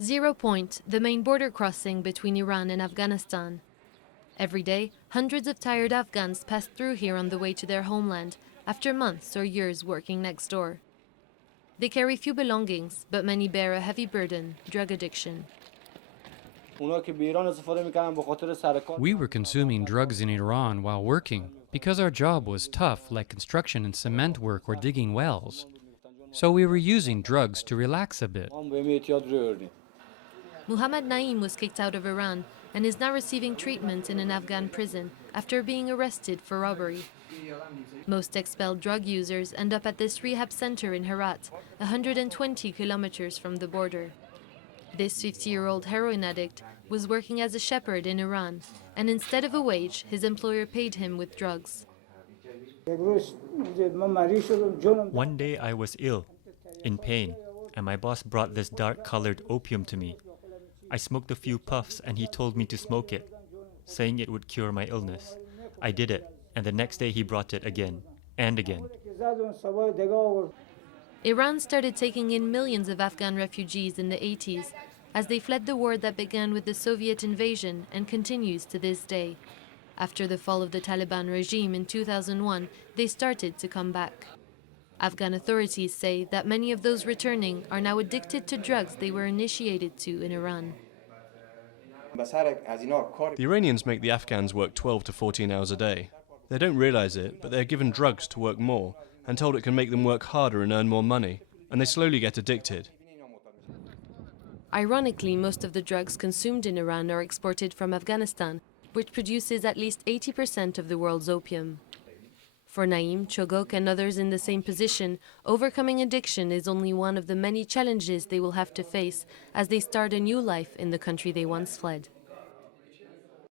0 Point, the main border crossing between Iran and Afghanistan. Every day, hundreds of tired Afghans pass through here on the way to their homeland after months or years working next door. They carry few belongings, but many bear a heavy burden: drug addiction. We were consuming drugs in Iran while working because our job was tough, like construction and cement work or digging wells. So we were using drugs to relax a bit. Muhammad Naeem was kicked out of Iran and is now receiving treatment in an Afghan prison after being arrested for robbery. Most expelled drug users end up at this rehab center in Herat, 120 kilometers from the border. This 50-year-old heroin addict was working as a shepherd in Iran, and instead of a wage, his employer paid him with drugs. One day I was ill, in pain, and my boss brought this dark-colored opium to me. I smoked a few puffs and he told me to smoke it, saying it would cure my illness. I did it, and the next day he brought it again and again. Iran started taking in millions of Afghan refugees in the 80s as they fled the war that began with the Soviet invasion and continues to this day. After the fall of the Taliban regime in 2001, they started to come back. Afghan authorities say that many of those returning are now addicted to drugs they were initiated to in Iran. The Iranians make the Afghans work 12 to 14 hours a day. They don't realize it, but they're given drugs to work more and told it can make them work harder and earn more money, and they slowly get addicted. Ironically, most of the drugs consumed in Iran are exported from Afghanistan, which produces at least 80% of the world's opium. For Naeem, Chogok and others in the same position, overcoming addiction is only one of the many challenges they will have to face as they start a new life in the country they once fled.